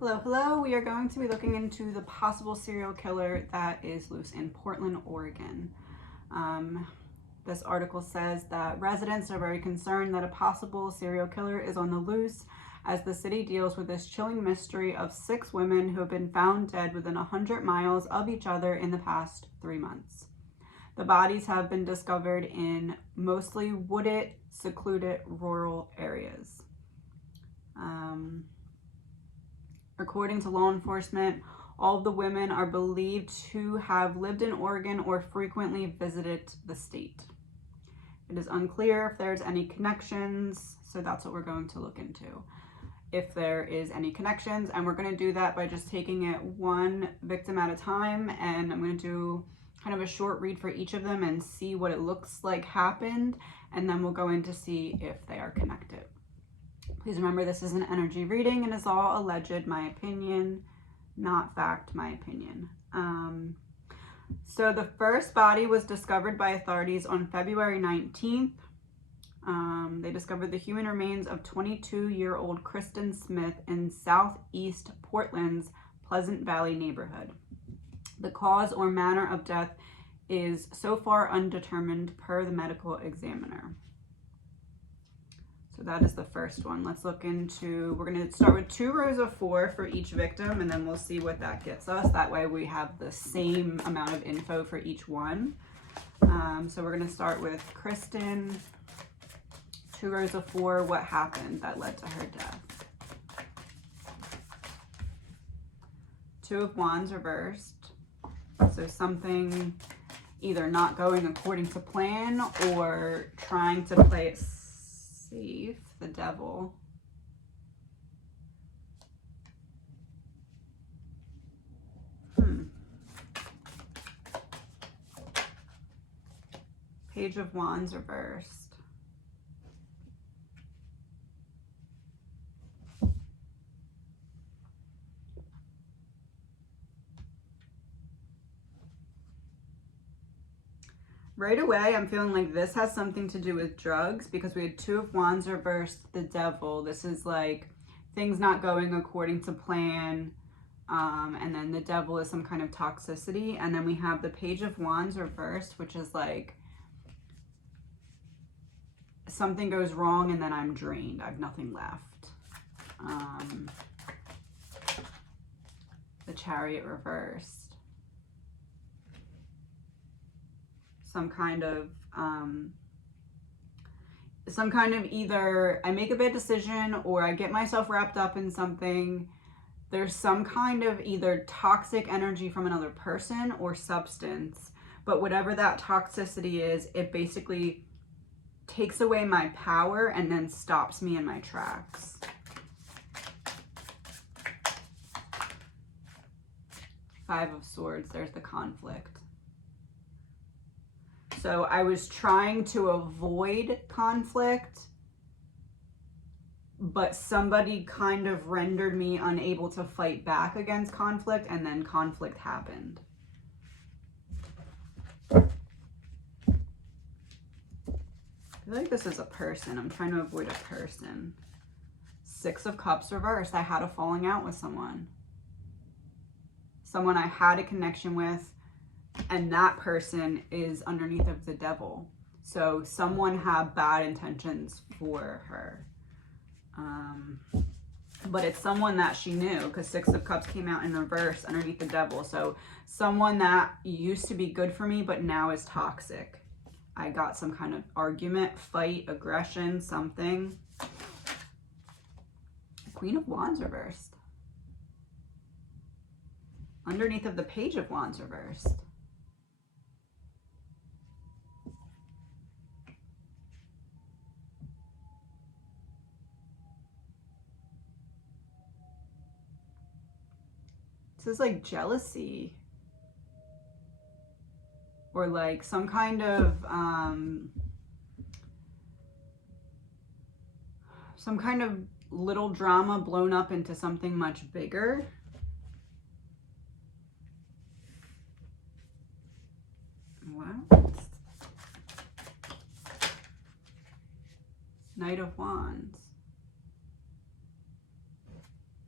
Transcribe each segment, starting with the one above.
Hello, hello. We are going to be looking into the possible serial killer that is loose in Portland, Oregon. This article says that residents are very concerned that a possible serial killer is on the loose as the city deals with this chilling mystery of 6 women who have been found dead within 100 miles of each other in the past 3 months. The bodies have been discovered in mostly wooded, secluded rural areas. According to law enforcement, all of the women are believed to have lived in Oregon or frequently visited the state. It is unclear if there's any connections, so that's what we're going to look into. If there is any connections, and we're going to do that by just taking it one victim at a time, and I'm going to do kind of a short read for each of them and see what it looks like happened, and then we'll go in to see if they are connected. Please remember, this is an energy reading and is all alleged, my opinion, not fact, my opinion. So the first body was discovered by authorities on February 19th. They discovered the human remains of 22-year-old Kristen Smith in southeast Portland's Pleasant Valley neighborhood. The cause or manner of death is so far undetermined per the medical examiner. So that is the first one. Let's look into, we're going to start with 2 rows of 4 for each victim, and then we'll see what that gets us. That way we have the same amount of info for each one. So we're going to start with Kristen. 2 rows of 4, what happened that led to her death? 2 of Wands reversed. So something either not going according to plan or trying to play it safe, the Devil. Page of Wands reversed. Right away, I'm feeling like this has something to do with drugs because we had 2 of Wands reversed, the Devil. This is like things not going according to plan. And then the Devil is some kind of toxicity. And then we have the Page of Wands reversed, which is like something goes wrong and then I'm drained. I have nothing left. The Chariot reversed. Some kind of either I make a bad decision or I get myself wrapped up in something. There's some kind of either toxic energy from another person or substance, but whatever that toxicity is, it basically takes away my power and then stops me in my tracks. Five of Swords, there's the conflict. So I was trying to avoid conflict, but somebody kind of rendered me unable to fight back against conflict, and then conflict happened. I feel like this is a person. I'm trying to avoid a person. 6 of Cups reversed. I had a falling out with someone. Someone I had a connection with. And that person is underneath of the Devil. So someone had bad intentions for her. But it's someone that she knew because 6 of Cups came out in reverse underneath the Devil. So someone that used to be good for me, but now is toxic. I got some kind of argument, fight, aggression, something. Queen of Wands reversed. Underneath of the Page of Wands reversed. This is like jealousy or like some kind of little drama blown up into something much bigger. What? Knight of Wands.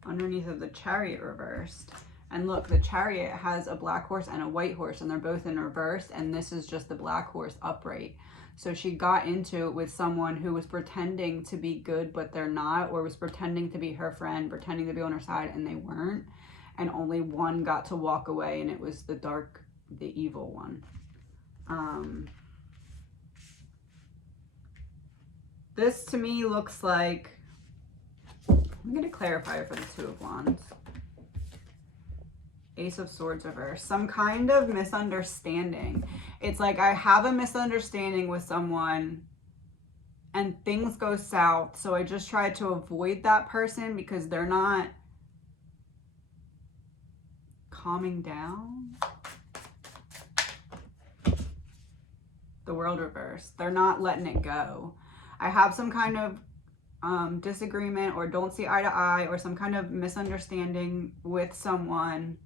underneath of the Chariot reversed. And look, the Chariot has a black horse and a white horse, and they're both in reverse, and this is just the black horse upright. So she got into it with someone who was pretending to be good, but they're not, or was pretending to be her friend, pretending to be on her side, and they weren't. And only one got to walk away, and it was the evil one. This to me looks like, I'm going to clarify for the Two of Wands. Ace of Swords reverse. Some kind of misunderstanding. It's like I have a misunderstanding with someone and things go south. So I just try to avoid that person because they're not calming down. The World reverse. They're not letting it go. I have some kind of disagreement or don't see eye to eye or some kind of misunderstanding with someone.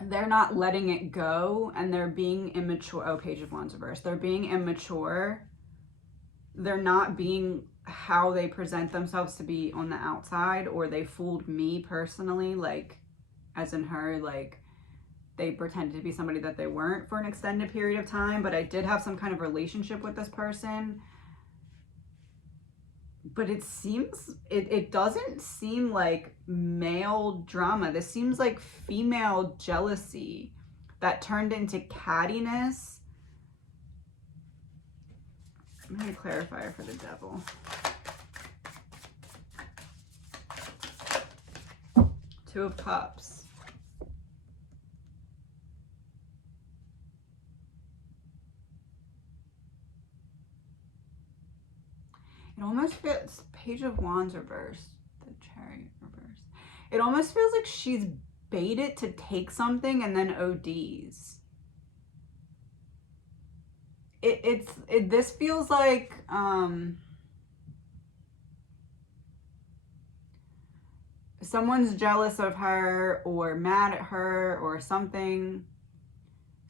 They're not letting it go and they're being immature. Oh, Page of Wands reverse. They're being immature. They're not being how they present themselves to be on the outside, or they fooled me personally, like as in her, like they pretended to be somebody that they weren't for an extended period of time. But I did have some kind of relationship with this person. But it seems, it doesn't seem like male drama. This seems like female jealousy that turned into cattiness. I'm going to clarify it for the Devil. Two of Cups. It almost feels, Page of Wands reversed, the Chariot reversed. It almost feels like she's baited to take something and then ODs. This feels like, someone's jealous of her or mad at her or something.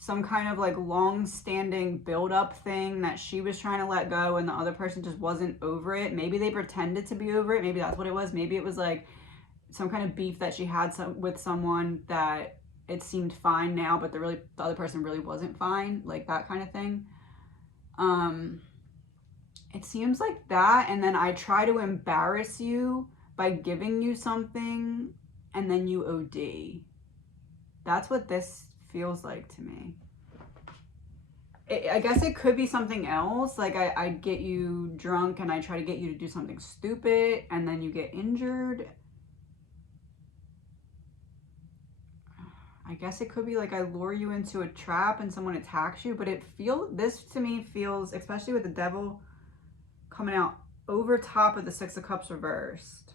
Some kind of like long-standing build-up thing that she was trying to let go and the other person just wasn't over it. Maybe they pretended to be over it. Maybe that's what it was. Maybe it was like some kind of beef that she had with someone that it seemed fine now, but the other person really wasn't fine. Like that kind of thing. It seems like that. And then I try to embarrass you by giving you something and then you OD. That's what this feels like to me. I guess it could be something else. Like I get you drunk and I try to get you to do something stupid and then you get injured. I guess it could be like I lure you into a trap and someone attacks you, but this to me feels, especially with the Devil coming out over top of the Six of Cups reversed.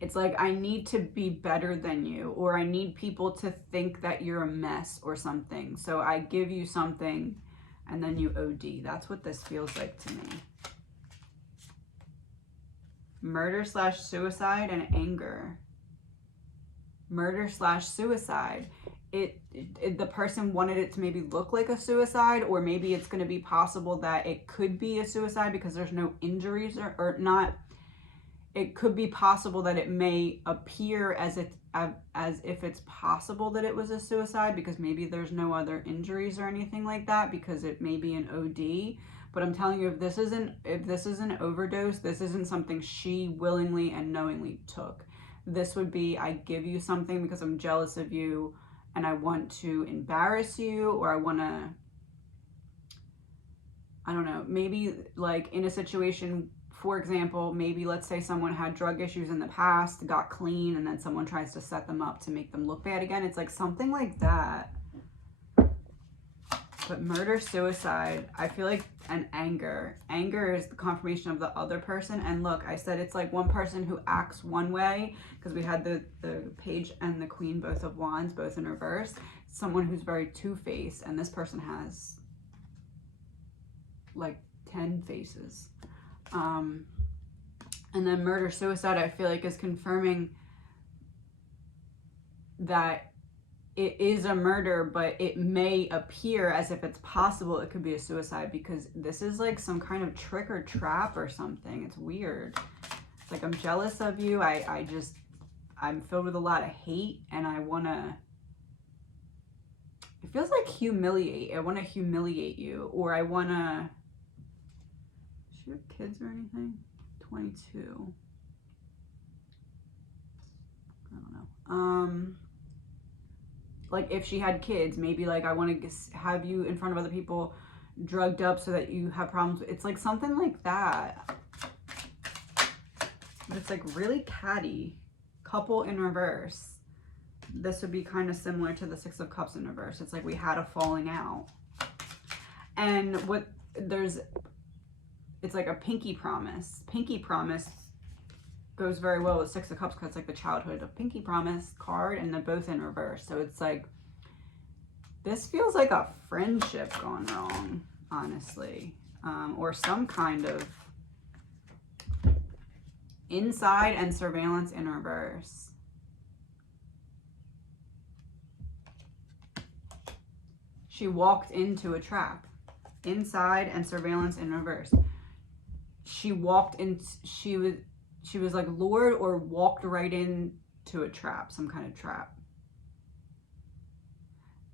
It's like I need to be better than you, or I need people to think that you're a mess or something. So I give you something and then you OD. That's what this feels like to me. Murder/suicide and anger. Murder/suicide. The person wanted it to maybe look like a suicide, or maybe it's going to be possible that it could be a suicide because there's no injuries or not. It could be possible that it may appear as if it's possible that it was a suicide because maybe there's no other injuries or anything like that, because it may be an OD. But I'm telling you, if this is an overdose, this isn't something she willingly and knowingly took. This would be, I give you something because I'm jealous of you and I want to embarrass you, or I want to, I don't know, maybe like in a situation. For example, maybe let's say someone had drug issues in the past, got clean, and then someone tries to set them up to make them look bad again. It's like something like that. But murder/suicide, I feel like, and anger. Anger is the confirmation of the other person. And look, I said it's like one person who acts one way, because we had the Page and the Queen, both of Wands, both in reverse. Someone who's very two-faced, and this person has like 10 faces. And then murder/suicide, I feel like, is confirming that it is a murder, but it may appear as if it's possible it could be a suicide, because this is like some kind of trick or trap or something. It's weird. It's like, I'm jealous of you. I'm filled with a lot of hate, and I want to, it feels like humiliate. I want to humiliate you, or I want to, does she have kids or anything? 22. I don't know. Like, if she had kids, maybe like, I want to have you in front of other people drugged up so that you have problems. It's like something like that. But it's like really catty. Couple in reverse. This would be kind of similar to the Six of Cups in reverse. It's like we had a falling out. And what there's, it's like a pinky promise. Pinky promise goes very well with Six of Cups because it's like the childhood of pinky promise card, and they're both in reverse. So it's like, this feels like a friendship gone wrong, honestly. Or some kind of inside and surveillance in reverse. She walked into a trap. Inside and surveillance in reverse. She walked in, she was like lured or walked right into a trap, some kind of trap.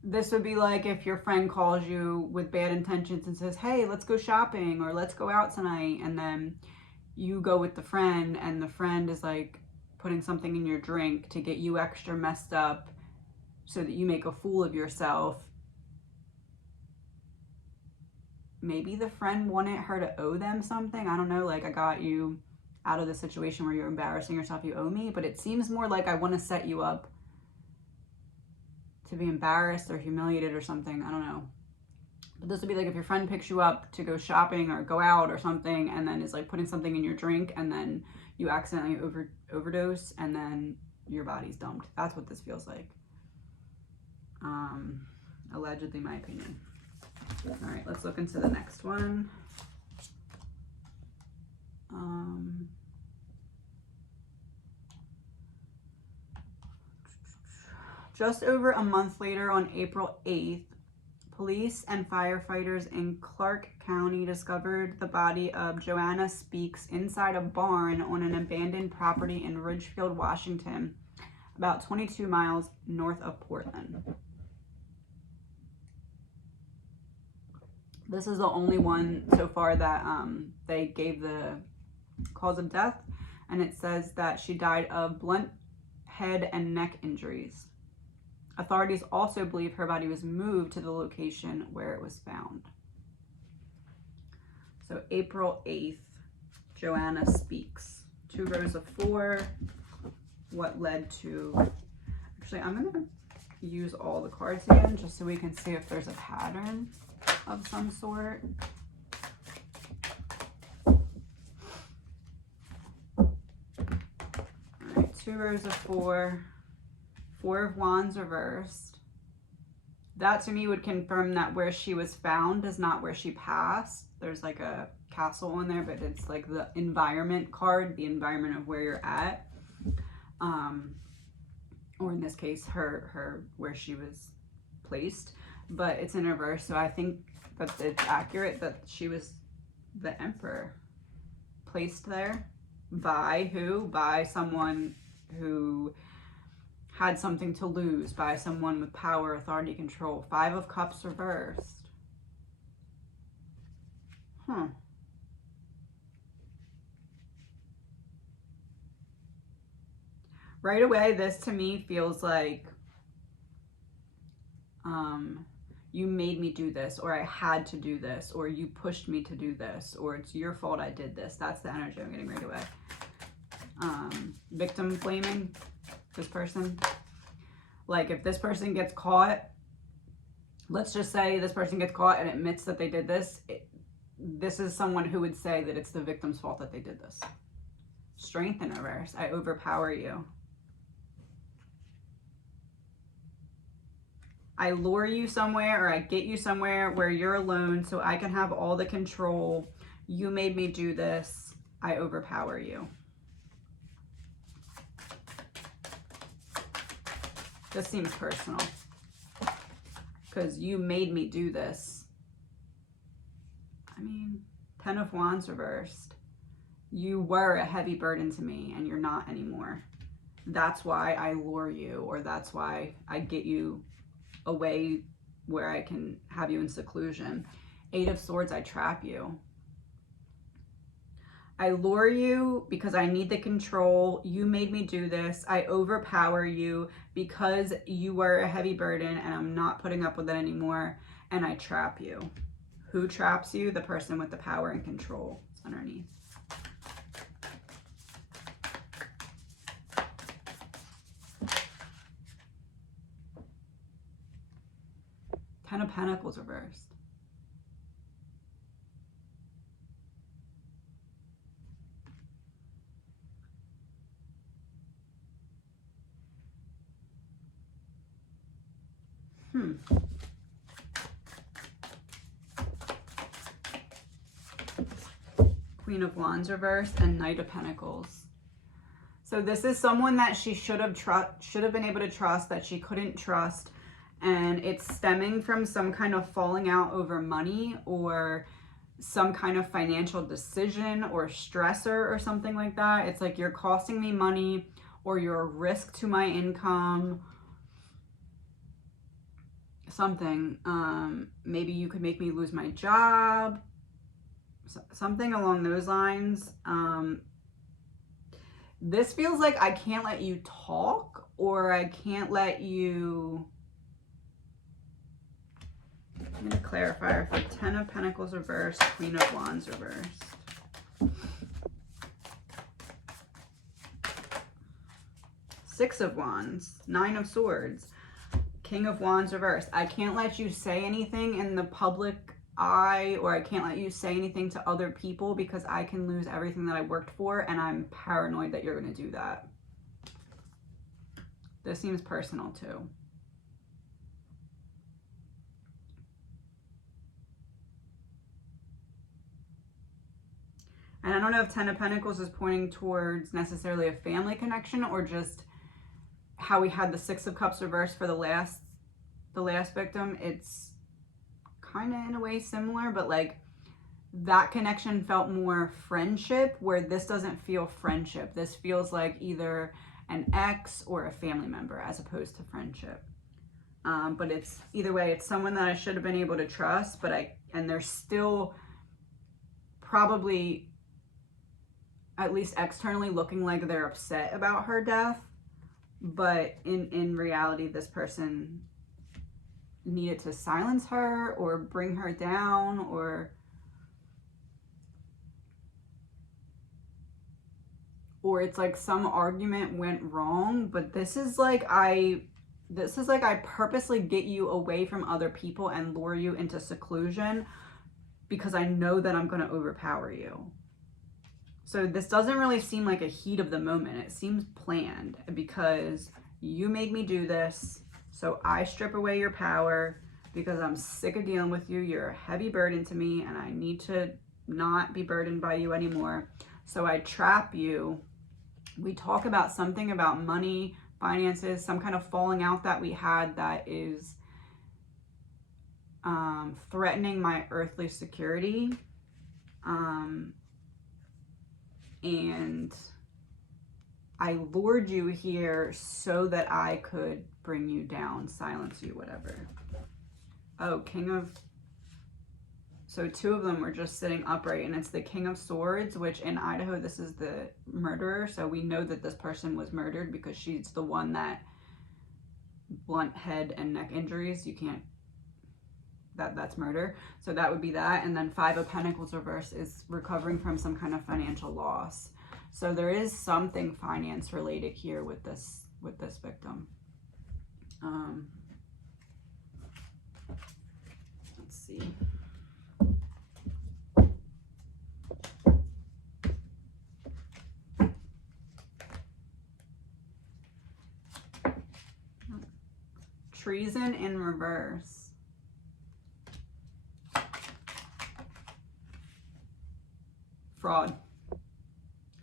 This would be like if your friend calls you with bad intentions and says, hey, let's go shopping or let's go out tonight. And then you go with the friend, and the friend is like putting something in your drink to get you extra messed up so that you make a fool of yourself. Maybe the friend wanted her to owe them something. I don't know, like, I got you out of the situation where you're embarrassing yourself, you owe me. But it seems more like I want to set you up to be embarrassed or humiliated or something. I don't know. But this would be like if your friend picks you up to go shopping or go out or something, and then is like putting something in your drink, and then you accidentally overdose, and then your body's dumped. That's what this feels like. Allegedly, my opinion. All right, let's look into the next one. Just over a month later, on April 8th, police and firefighters in Clark County discovered the body of Joanna Speaks inside a barn on an abandoned property in Ridgefield, Washington, about 22 miles north of Portland. This is the only one so far that they gave the cause of death, and it says that she died of blunt head and neck injuries. Authorities also believe her body was moved to the location where it was found. So April 8th, Joanna Speaks. 2 rows of 4. What led to... Actually, I'm going to use all the cards again just so we can see if there's a pattern of some sort. All right, 2 rows of 4. 4 of Wands reversed. That to me would confirm that where she was found is not where she passed. There's like a castle on there, but it's like the environment card, the environment of where you're at. Or in this case, her where she was placed. But it's in reverse, so I think that it's accurate that she was the Emperor, placed there by who? By someone who had something to lose, by someone with power, authority, control. 5 of Cups reversed. Right away, this to me feels like you made me do this, or I had to do this, or you pushed me to do this, or it's your fault I did this. That's the energy I'm getting right away. Victim blaming this person. Like, if this person gets caught, let's just say this person gets caught and admits that they did this, this is someone who would say that it's the victim's fault that they did this. Strength in reverse. I overpower you. I lure you somewhere, or I get you somewhere where you're alone so I can have all the control. You made me do this. I overpower you. This seems personal. because you made me do this. I mean, 10 of Wands reversed. You were a heavy burden to me and you're not anymore. That's why I lure you, or that's why I get you away where I can have you in seclusion. 8 of Swords, I trap you. I lure you because I need the control. You made me do this. I overpower you because you were a heavy burden and I'm not putting up with it anymore. And I trap you. Who traps you? The person with the power and control. It's underneath. Ten of Pentacles reversed. Queen of Wands reversed and Knight of Pentacles. So this is someone that she should have been able to trust, that she couldn't trust, and it's stemming from some kind of falling out over money or some kind of financial decision or stressor or something like that. It's like you're costing me money, or you're a risk to my income. Something. Maybe you could make me lose my job. Something along those lines. This feels like I can't let you talk, or I can't let you... I'm going to clarify for 10 of Pentacles reversed, Queen of Wands reversed. 6 of Wands, 9 of Swords, King of Wands reversed. I can't let you say anything in the public eye, or I can't let you say anything to other people because I can lose everything that I worked for, and I'm paranoid that you're going to do that. This seems personal too. And I don't know if 10 of Pentacles is pointing towards necessarily a family connection, or just how we had the 6 of Cups reversed for the last victim. It's kind of in a way similar, but like that connection felt more friendship, where this doesn't feel friendship. This feels like either an ex or a family member as opposed to friendship. But it's either way, it's someone that I should have been able to trust, and they're still probably, at least externally, looking like they're upset about her death. But in reality, this person needed to silence her or bring her down, or it's like some argument went wrong. But this is like I purposely get you away from other people and lure you into seclusion because I know that I'm going to overpower you. So this doesn't really seem like a heat of the moment. It seems planned, because you made me do this. So I strip away your power because I'm sick of dealing with you. You're a heavy burden to me and I need to not be burdened by you anymore. So I trap you. We talk about something about money, finances, some kind of falling out that we had that is threatening my earthly security. And I lured you here so that I could bring you down, silence you, whatever. Oh, King of... So 2 of them were just sitting upright, and it's the King of Swords, which in Idaho, this is the murderer. So we know that this person was murdered because she's the one that blunt head and neck injuries. You can't... That's murder. So that would be that. And then 5 of Pentacles reverse is recovering from some kind of financial loss. So there is something finance related here with this victim. Let's see. Treason in reverse. Fraud.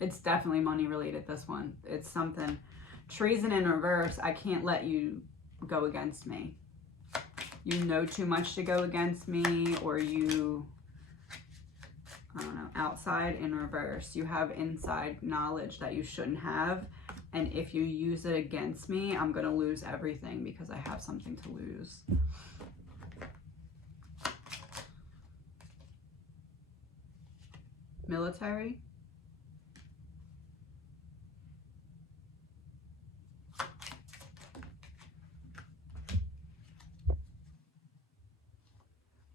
It's definitely money related, this one. It's something. Treason in reverse. I can't let you go against me. You know too much to go against me, or you, I don't know, outside in reverse. You have inside knowledge that you shouldn't have. And if you use it against me, I'm going to lose everything because I have something to lose. Military.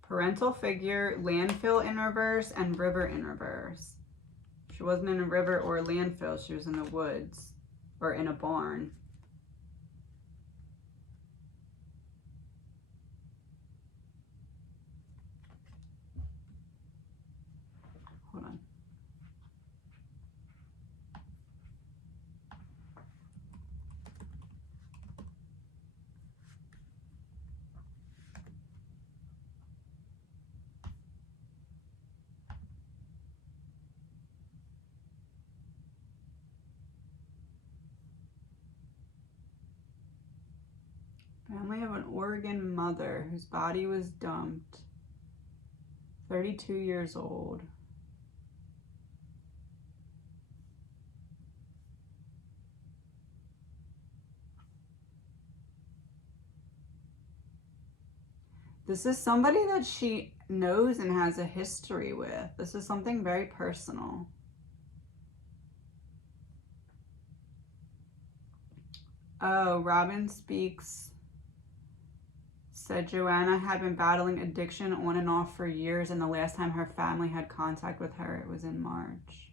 Parental figure, landfill in reverse, and river in reverse. She wasn't in a river or a landfill. She was in the woods or in a barn. Hold on. Family of an Oregon mother whose body was dumped. 32 years old. This is somebody that she knows and has a history with. This is something very personal. Oh, Robin Speaks said Joanna had been battling addiction on and off for years, and the last time her family had contact with her, it was in March.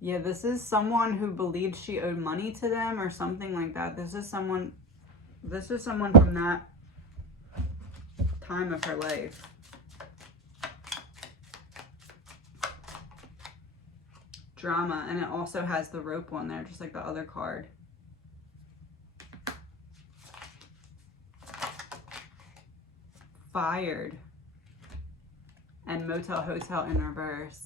Yeah, this is someone who believed she owed money to them or something like that. This is someone from that time of her life. Drama, and it also has the rope on there, just like the other card. Fired. And motel, hotel in reverse.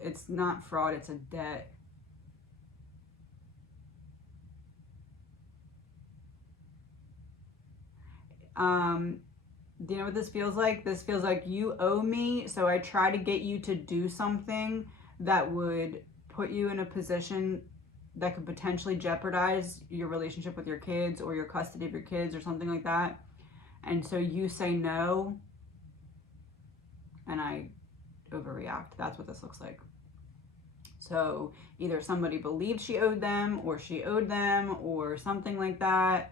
It's not fraud, it's a debt. Do you know what this feels like? This feels like you owe me, so I try to get you to do something that would put you in a position that could potentially jeopardize your relationship with your kids or your custody of your kids or something like that. And so you say no, and I overreact. That's what this looks like. So either somebody believed she owed them, or she owed them, or something like that.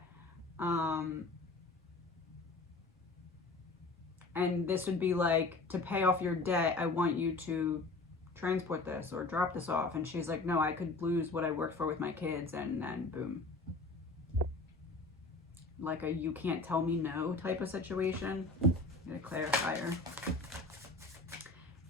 And this would be like, to pay off your debt, I want you to transport this or drop this off. And she's like, no, I could lose what I worked for with my kids, and then boom. Like a you can't tell me no type of situation. Get a clarifier.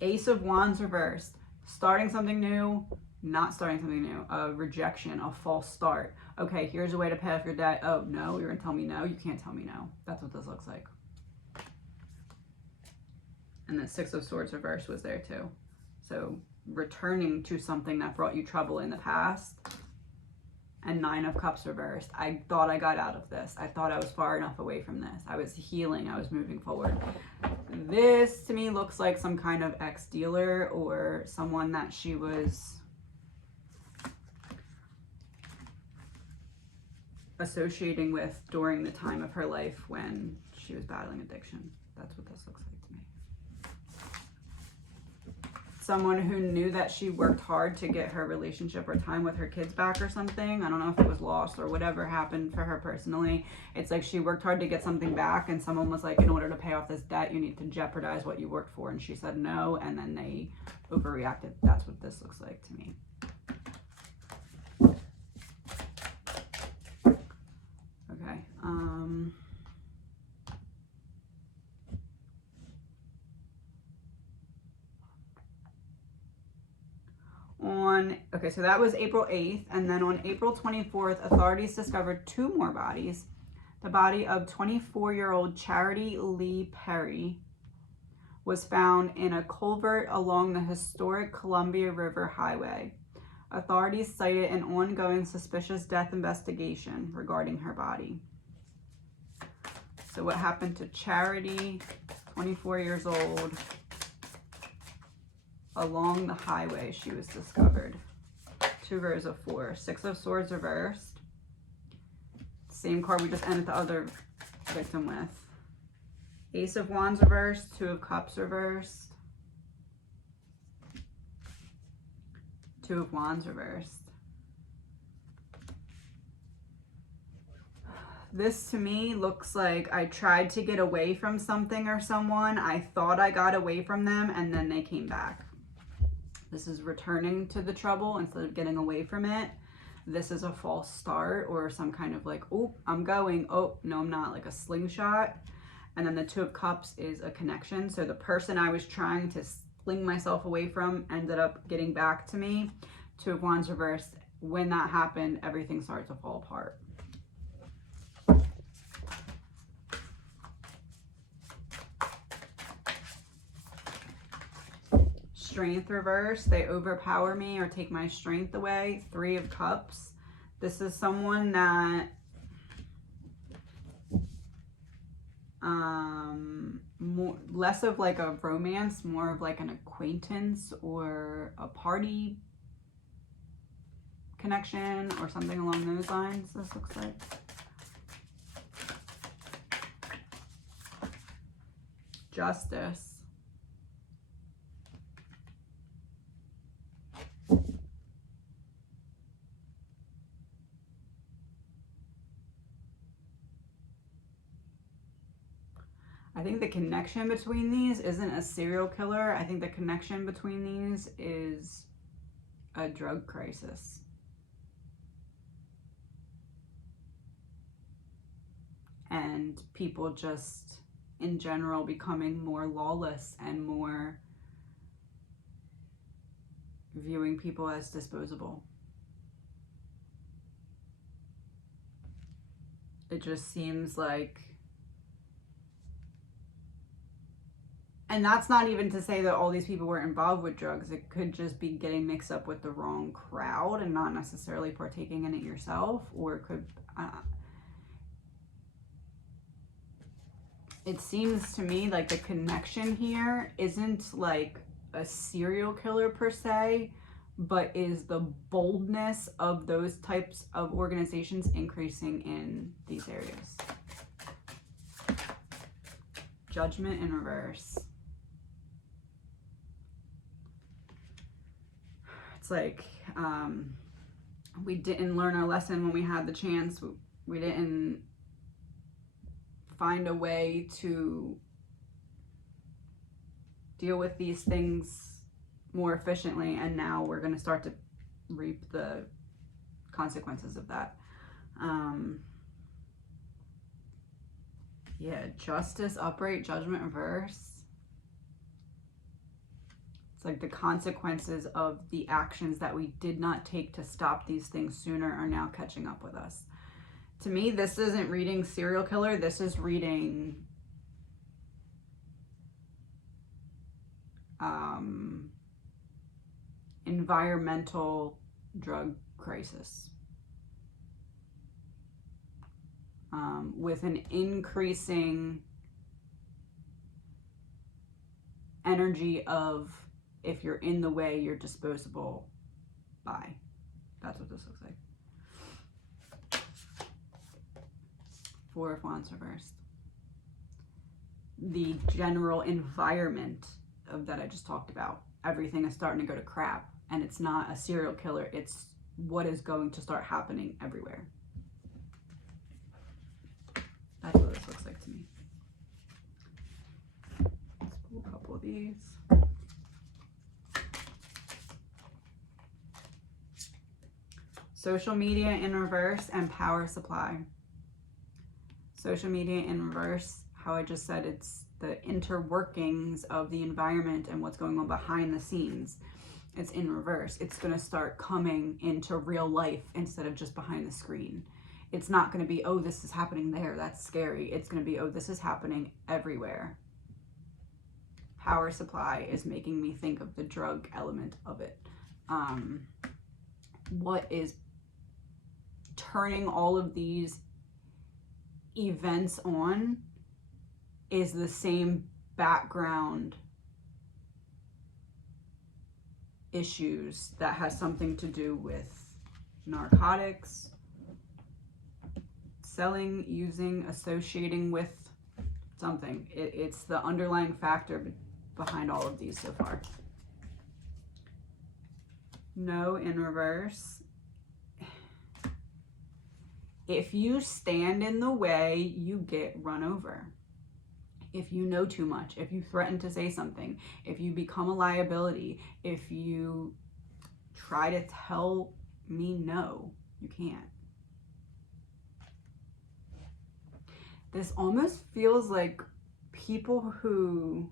Ace of Wands reversed. Starting something new, not starting something new. A rejection, a false start. Okay, here's a way to pay off your debt. Oh, no, you're gonna tell me no? You can't tell me no. That's what this looks like. And the Six of Swords reversed was there too. So returning to something that brought you trouble in the past. And Nine of Cups reversed. I thought I got out of this. I thought I was far enough away from this. I was healing. I was moving forward. This to me looks like some kind of ex-dealer or someone that she was associating with during the time of her life when she was battling addiction. That's what this looks like to me. Someone who knew that she worked hard to get her relationship or time with her kids back or something. I don't know if it was lost or whatever happened for her personally. It's like she worked hard to get something back, and someone was like, in order to pay off this debt, you need to jeopardize what you worked for. And she said no, and then they overreacted. That's what this looks like to me. Okay. Okay, so that was April 8th, and then on April 24th, authorities discovered 2 more bodies. The body of 24-year-old Charity Lee Perry was found in a culvert along the historic Columbia River Highway. Authorities cited an ongoing suspicious death investigation regarding her body. So what happened to Charity, 24 years old, along the highway she was discovered. 2 rows of 4. 6 of Swords reversed. Same card we just ended the other victim with. Ace of Wands reversed. 2 of Cups reversed. 2 of Wands reversed. This to me looks like I tried to get away from something or someone. I thought I got away from them and then they came back. This is returning to the trouble instead of getting away from it. This is a false start or some kind of like, oh, I'm going. Oh, no, I'm not. Like a slingshot. And then the 2 of Cups is a connection. So the person I was trying to sling myself away from ended up getting back to me. 2 of Wands reversed. When that happened, everything started to fall apart. Strength reverse. They overpower me or take my strength away. 3 of Cups. This is someone that less of like a romance, more of like an acquaintance or a party connection or something along those lines, this looks like. Justice. I think the connection between these isn't a serial killer. I think the connection between these is a drug crisis. And people just, in general, becoming more lawless and more viewing people as disposable. It just seems like, and that's not even to say that all these people were involved with drugs. It could just be getting mixed up with the wrong crowd and not necessarily partaking in it yourself, or it could, it seems to me like the connection here isn't like a serial killer per se, but is the boldness of those types of organizations increasing in these areas. Judgment in reverse. It's like we didn't learn our lesson when we had the chance. We didn't find a way to deal with these things more efficiently, and now we're going to start to reap the consequences of that. Yeah, Justice upright, Judgment reverse. It's like the consequences of the actions that we did not take to stop these things sooner are now catching up with us. To me, this isn't reading serial killer. This is reading environmental drug crisis. With an increasing energy of, if you're in the way, you're disposable by. That's what this looks like. 4 of Wands reversed. The general environment of that I just talked about. Everything is starting to go to crap, and it's not a serial killer. It's what is going to start happening everywhere. That's what this looks like to me. Let's pull a couple of these. Social media in reverse and power supply. Social media in reverse, how I just said, it's the interworkings of the environment and what's going on behind the scenes. It's in reverse. It's going to start coming into real life instead of just behind the screen. It's not going to be, oh, this is happening there, that's scary. It's going to be, oh, this is happening everywhere. Power supply is making me think of the drug element of it. what is turning all of these events on is the same background issues that has something to do with narcotics, selling, using, associating with something. It's the underlying factor behind all of these so far. No in reverse. If you stand in the way, you get run over. If you know too much, if you threaten to say something, if you become a liability, if you try to tell me no, you can't. This almost feels like people who,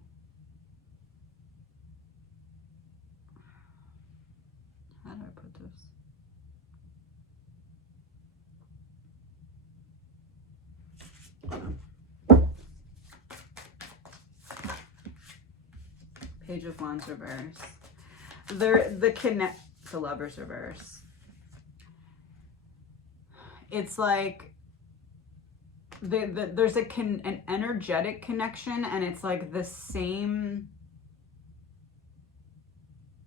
how do I put this? Page of Wands reverse. The Lovers reverse. It's like there's an energetic connection, and it's like the same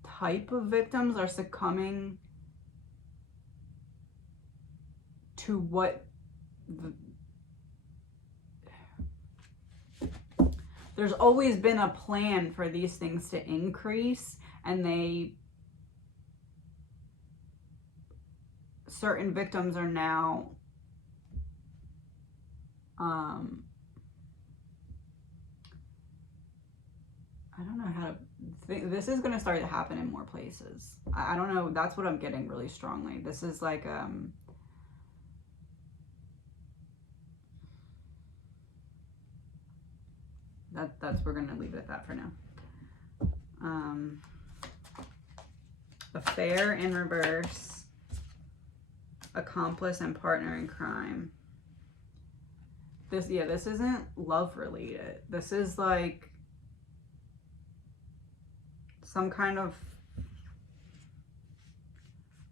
type of victims are succumbing to what there's always been a plan for these things to increase, and certain victims are now I don't know how to think. This is going to start to happen in more places. I don't know. That's what I'm getting really strongly. This is like we're going to leave it at that for now. Affair in reverse. Accomplice and partner in crime. This isn't love related. This is like some kind of,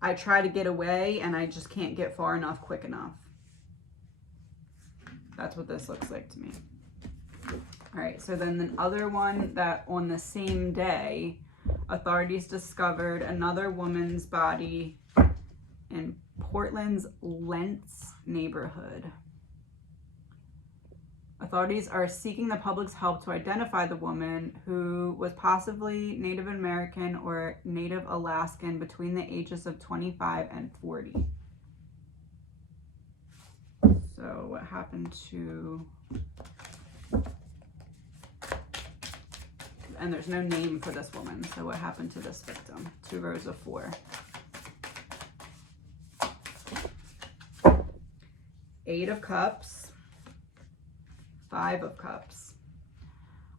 I try to get away and I just can't get far enough quick enough. That's what this looks like to me. All right, so then the other one, that on the same day, authorities discovered another woman's body in Portland's Lentz neighborhood. Authorities are seeking the public's help to identify the woman, who was possibly Native American or Native Alaskan, between the ages of 25 and 40. So what happened to... And there's no name for this woman. So what happened to this victim? 2 rows of 4. 8 of Cups. 5 of Cups.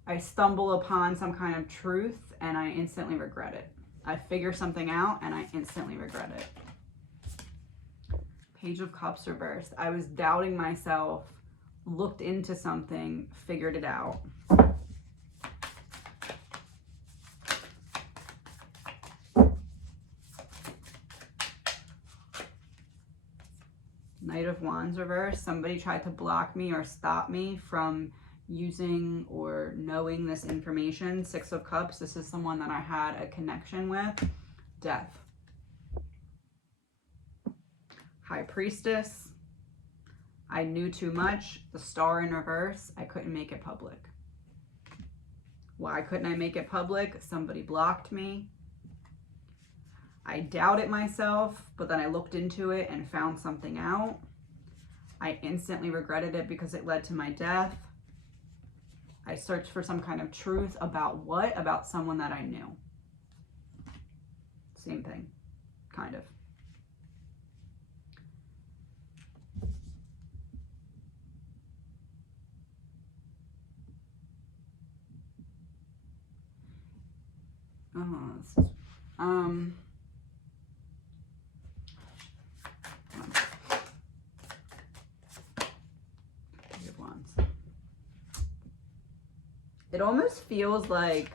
I stumble upon some kind of truth and I instantly regret it. I figure something out and I instantly regret it. Page of Cups reversed. I was doubting myself, looked into something, figured it out. Knight of Wands reverse. Somebody tried to block me or stop me from using or knowing this information. 6 of Cups. This is someone that I had a connection with. Death. High Priestess. I knew too much. The Star in reverse. I couldn't make it public. Why couldn't I make it public? Somebody blocked me. I doubted myself, but then I looked into it and found something out. I instantly regretted it because it led to my death. I searched for some kind of truth about what? About someone that I knew. Same thing, kind of. This is, it almost feels like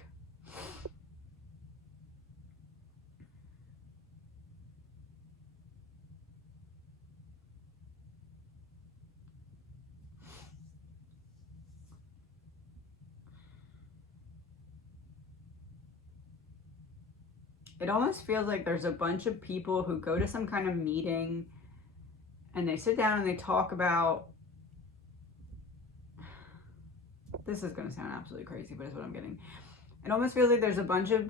It almost feels like there's a bunch of people who go to some kind of meeting and they sit down and they talk about, this is going to sound absolutely crazy, but it's what I'm getting. It almost feels like there's a bunch of,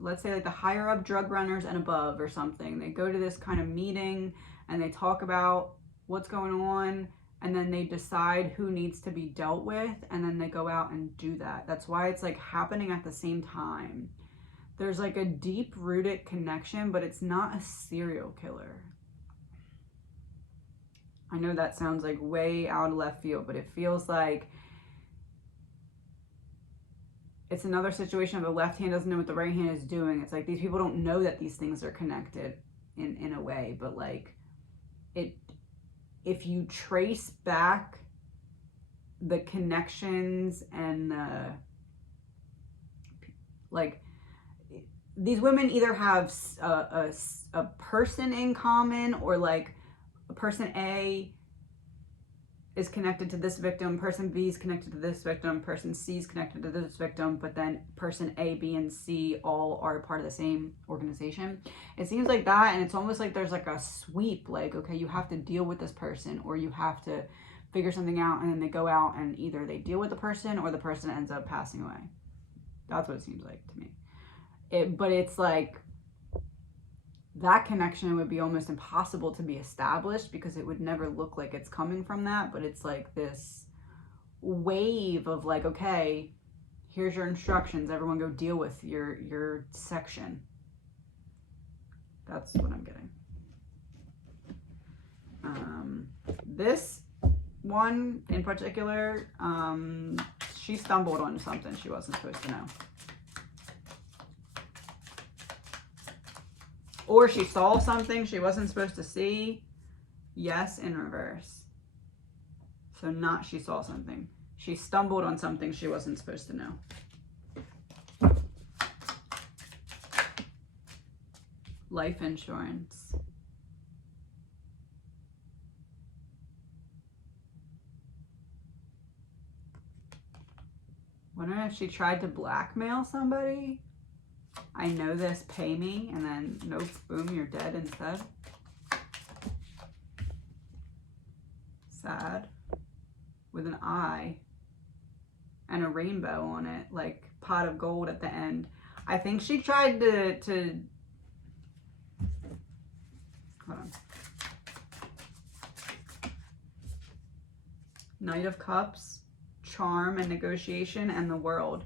let's say like the higher up drug runners and above or something. They go to this kind of meeting and they talk about what's going on, and then they decide who needs to be dealt with, and then they go out and do that. That's why it's like happening at the same time. There's like a deep rooted connection, but it's not a serial killer. I know that sounds like way out of left field, but it feels like it's another situation of the left hand doesn't know what the right hand is doing. It's like these people don't know that these things are connected in a way, but like if you trace back the connections and the, like, these women either have a person in common, or like a person A is connected to this victim, person B is connected to this victim, person C is connected to this victim, but then person A, B, and C all are part of the same organization. It seems like that, and it's almost like there's like a sweep, like, okay, you have to deal with this person, or you have to figure something out, and then they go out and either they deal with the person or the person ends up passing away. That's what it seems like to me. But it's like, that connection would be almost impossible to be established because it would never look like it's coming from that. But it's like this wave of like, okay, here's your instructions. Everyone go deal with your section. That's what I'm getting. This one in particular, she stumbled onto something she wasn't supposed to know. Or she saw something she wasn't supposed to see. Yes, in reverse. So not she saw something. She stumbled on something she wasn't supposed to know. Life insurance. Wondering if she tried to blackmail somebody. I know this, pay me, and then nope, boom, you're dead instead. Sad. With an eye and a rainbow on it, like pot of gold at the end. I think she tried to hold on. Knight of Cups, charm and negotiation, and the World.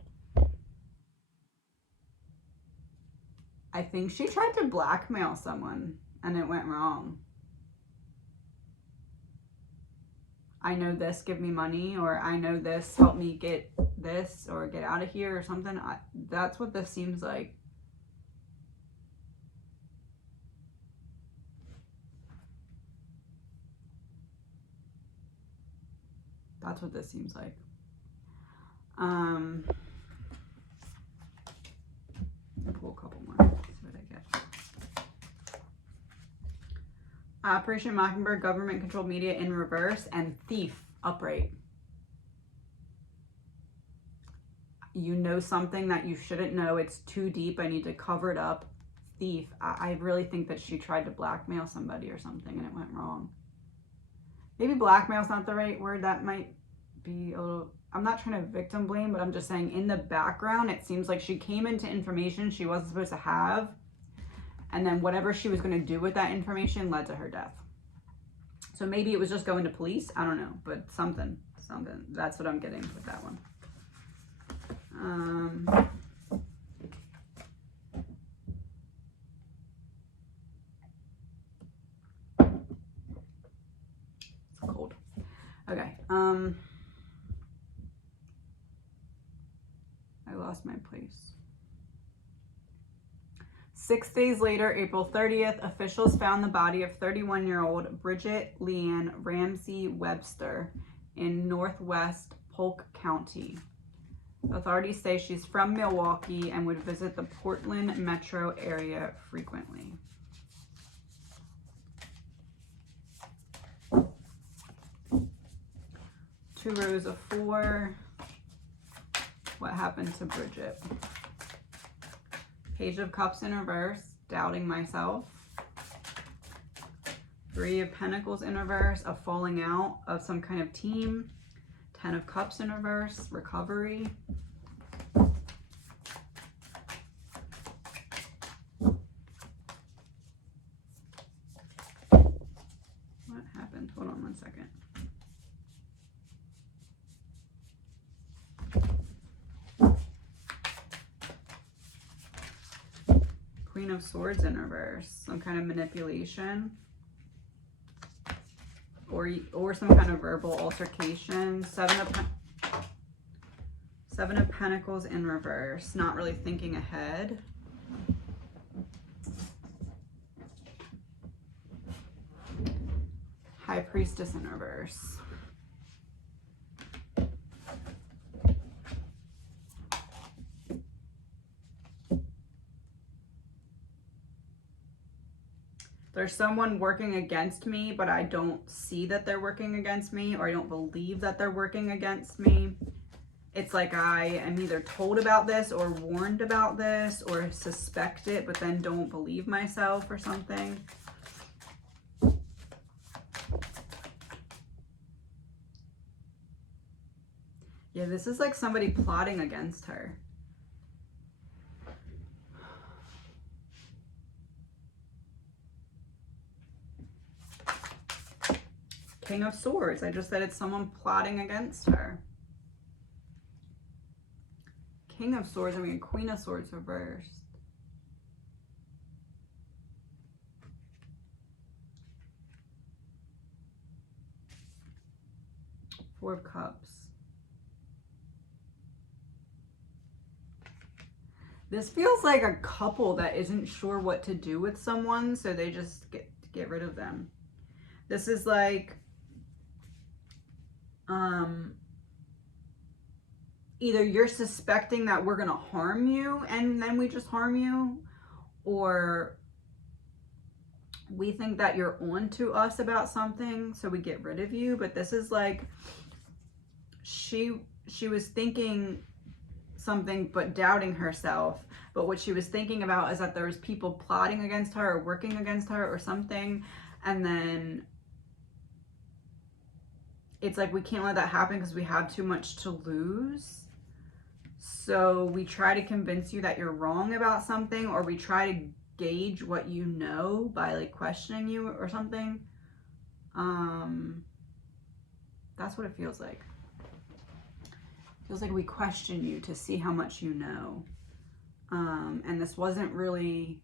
I think she tried to blackmail someone and it went wrong. I know this, give me money, or I know this, help me get this, or get out of here, or something. That's what this seems like. That's what this seems like. I'll pull a couple more. See what I get. Operation Mockingbird, government controlled media in reverse, and thief upright. You know something that you shouldn't know. It's too deep. I need to cover it up. Thief. I really think that she tried to blackmail somebody or something and it went wrong. Maybe blackmail's not the right word. That might be a little... I'm not trying to victim blame, but I'm just saying in the background, it seems like she came into information she wasn't supposed to have. And then whatever she was going to do with that information led to her death. So maybe it was just going to police. I don't know, but something. That's what I'm getting with that one. It's cold. Okay. I lost my place. 6 days later, April 30th, officials found the body of 31-year-old Bridget Leanne Ramsey Webster in northwest Polk County. Authorities say she's from Milwaukee and would visit the Portland metro area frequently. Two rows of 4. What happened to Bridget? Page of Cups in reverse, doubting myself. Three of Pentacles in reverse, a falling out of some kind of team. 10 of Cups in reverse, recovery. What happened? Hold on one second. Queen of Swords in reverse, some kind of manipulation. Or some kind of verbal altercation. Seven of Pentacles in reverse, not really thinking ahead. High Priestess in reverse. There's someone working against me, but I don't see that they're working against me, or I don't believe that they're working against me. It's like I am either told about this or warned about this or suspect it, but then don't believe myself or something. Yeah, this is like somebody plotting against her. King of Swords. I just said it's someone plotting against her. King of Swords, I mean Queen of Swords reversed. Four of Cups. This feels like a couple that isn't sure what to do with someone, so they just get rid of them. This is like either you're suspecting that we're gonna harm you and then we just harm you, or we think that you're on to us about something, so we get rid of you. But this is like she was thinking something but doubting herself, but what she was thinking about is that there's people plotting against her or working against her or something, and then it's like we can't let that happen because we have too much to lose. So we try to convince you that you're wrong about something, or we try to gauge what you know by like questioning you or something. That's what it feels like. It feels like we question you to see how much you know. And this wasn't really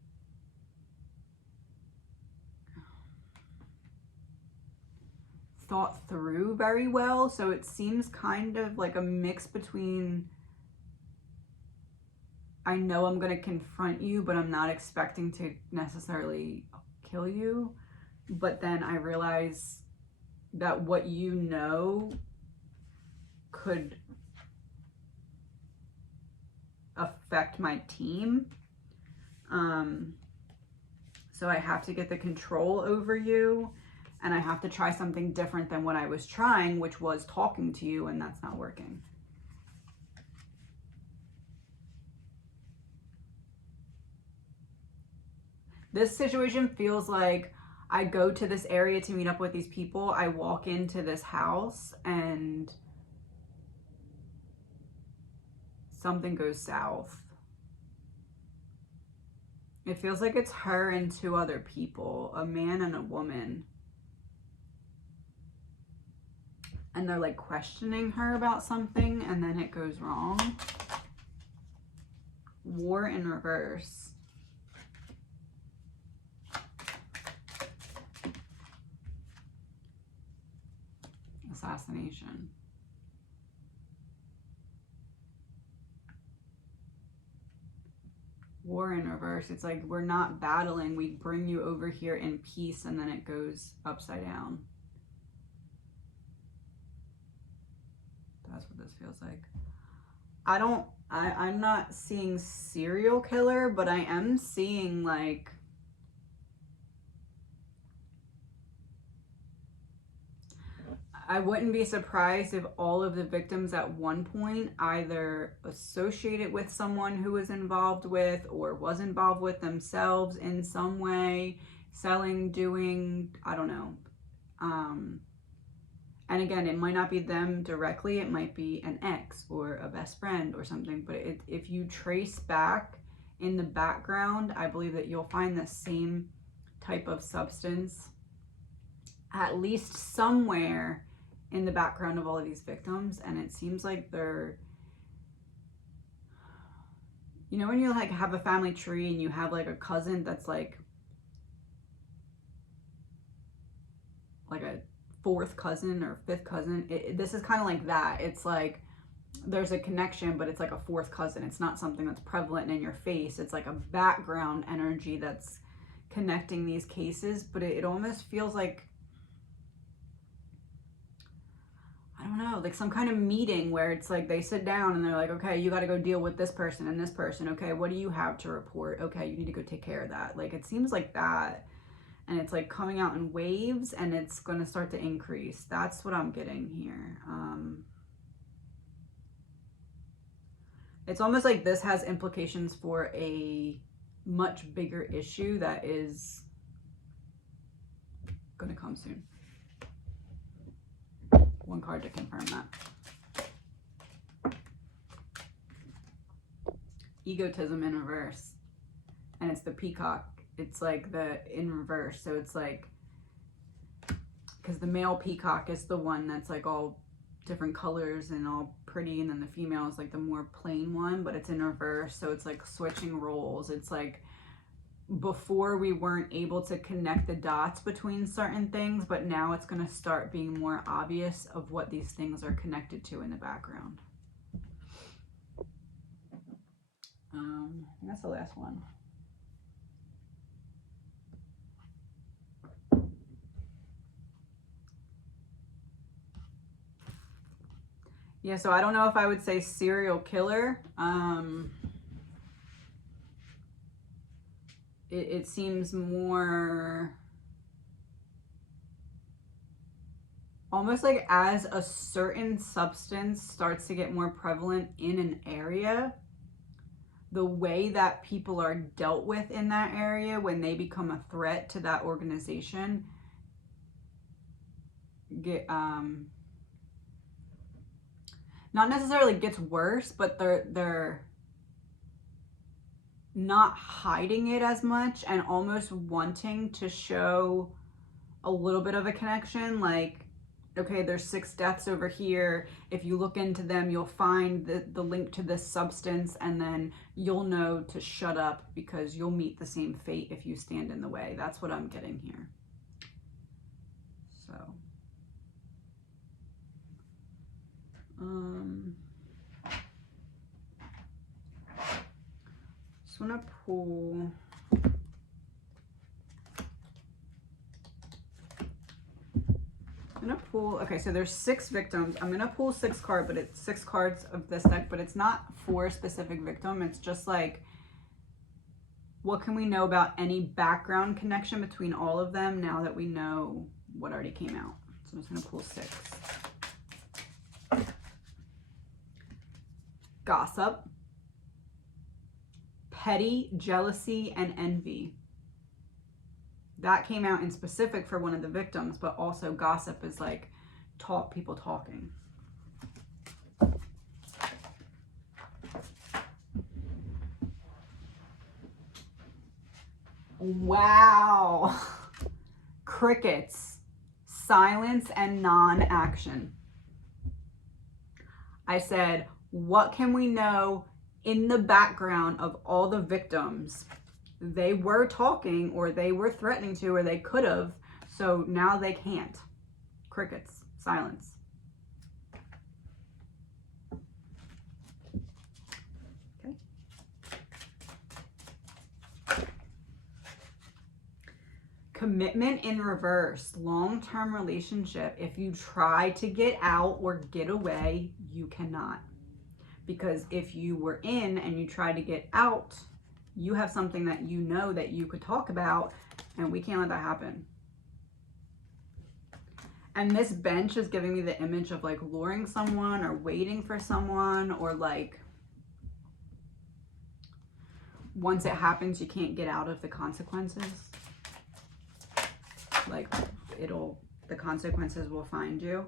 thought through very well, so it seems kind of like a mix between I know I'm going to confront you, but I'm not expecting to necessarily kill you. But then I realize that what you know could affect my team. So I have to get the control over you, and I have to try something different than what I was trying, which was talking to you, and that's not working. This situation feels like I go to this area to meet up with these people. I walk into this house and something goes south. It feels like it's her and two other people, a man and a woman. And they're like questioning her about something, and then it goes wrong. War in reverse. Assassination. War in reverse. It's like we're not battling. We bring you over here in peace, and then it goes upside down. That's what this feels like. I'm not seeing serial killer, but I am seeing like I wouldn't be surprised if all of the victims at one point either associated with someone who was involved with or was involved with themselves in some way, selling, doing, I don't know. And again, it might not be them directly, it might be an ex or a best friend or something, but if you trace back in the background, I believe that you'll find the same type of substance at least somewhere in the background of all of these victims. And it seems like they're, you know, when you like have a family tree and you have like a cousin that's like a fourth cousin or fifth cousin, this is kind of like that. It's like there's a connection, but it's like a fourth cousin. It's not something that's prevalent in your face. It's like a background energy that's connecting these cases, but it almost feels like, I don't know, like some kind of meeting where it's like they sit down and they're like, okay, you got to go deal with this person and this person. Okay, what do you have to report? Okay, you need to go take care of that. Like it seems like that. And it's like coming out in waves and it's going to start to increase. That's what I'm getting here. It's almost like this has implications for a much bigger issue that is going to come soon. One card to confirm that. Egotism in reverse. And it's the peacock. It's like the in reverse. So it's like, because the male peacock is the one that's like all different colors and all pretty, and then the female is like the more plain one, but it's in reverse. So it's like switching roles. It's like before we weren't able to connect the dots between certain things, but now it's going to start being more obvious of what these things are connected to in the background. That's the last one. Yeah, so I don't know if I would say serial killer. It seems more almost like as a certain substance starts to get more prevalent in an area, the way that people are dealt with in that area when they become a threat to that organization not necessarily gets worse, but they're not hiding it as much and almost wanting to show a little bit of a connection. Like, okay, there's 6 deaths over here. If you look into them, you'll find the link to this substance, and then you'll know to shut up because you'll meet the same fate if you stand in the way. That's what I'm getting here. So, just want to pull okay, so there's 6 victims. I'm gonna pull 6 cards, but it's 6 cards of this deck, but it's not for a specific victim. It's just like, what can we know about any background connection between all of them now that we know what already came out? So I'm just gonna pull 6. Gossip, petty, jealousy, and envy. That came out in specific for one of the victims, but also gossip is like people talking. Wow. Crickets, silence, and non-action. I said, what can we know in the background of all the victims? They were talking, or they were threatening to, or they could have, so now they can't. Crickets, silence. Okay. Commitment in reverse, long-term relationship. If you try to get out or get away, you cannot. Because if you were in and you try to get out, you have something that you know that you could talk about, and we can't let that happen. And this bench is giving me the image of like luring someone or waiting for someone, or like once it happens, you can't get out of the consequences. Like the consequences will find you.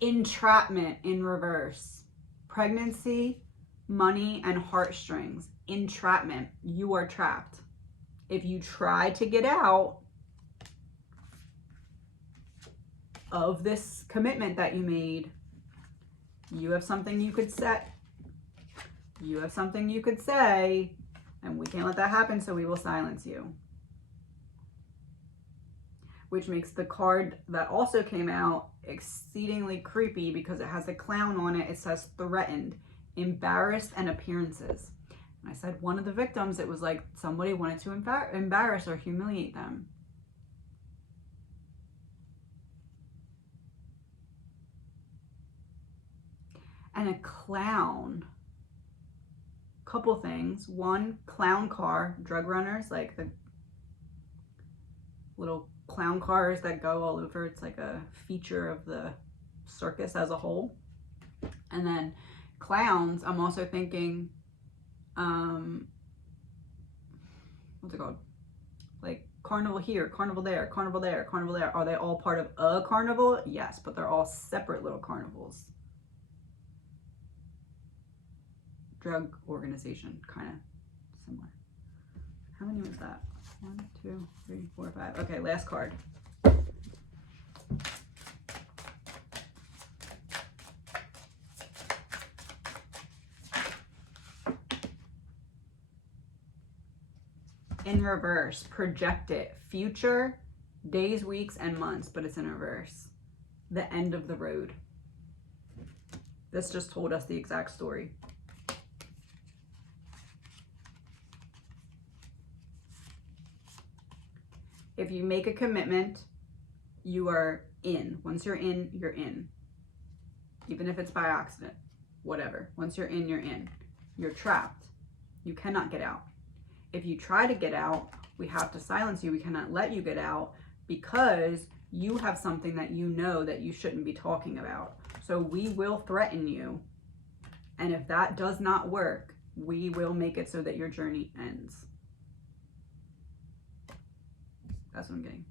Entrapment in reverse. Pregnancy, money, and heartstrings. Entrapment. You are trapped. If you try to get out of this commitment that you made, you have something you could set. You have something you could say, and we can't let that happen, so we will silence you. Which makes the card that also came out exceedingly creepy because it has a clown on it. It says threatened, embarrassed, and appearances. And I said one of the victims, it was like somebody wanted to embarrass or humiliate them. And a clown. Couple things. One, clown car, drug runners, like the little clown cars that go all over. It's like a feature of the circus as a whole. And then clowns, I'm also thinking, what's it called? Like carnival here, carnival there, carnival there, carnival there. Are they all part of a carnival? Yes, but they're all separate little carnivals. Drug organization, kind of similar. How many was that? 1, 2, 3, 4, 5. Okay, last card. In reverse, project it. Future, days, weeks, and months, but it's in reverse. The end of the road. This just told us the exact story. If you make a commitment, you are in. Once you're in, you're in. Even if it's by accident, whatever. Once you're in, you're in. You're trapped. You cannot get out. If you try to get out, we have to silence you. We cannot let you get out because you have something that you know that you shouldn't be talking about. So we will threaten you. And if that does not work, we will make it so that your journey ends. That's what I'm getting.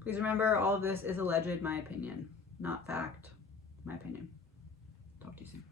Please remember, all of this is alleged, my opinion, not fact, my opinion. Talk to you soon.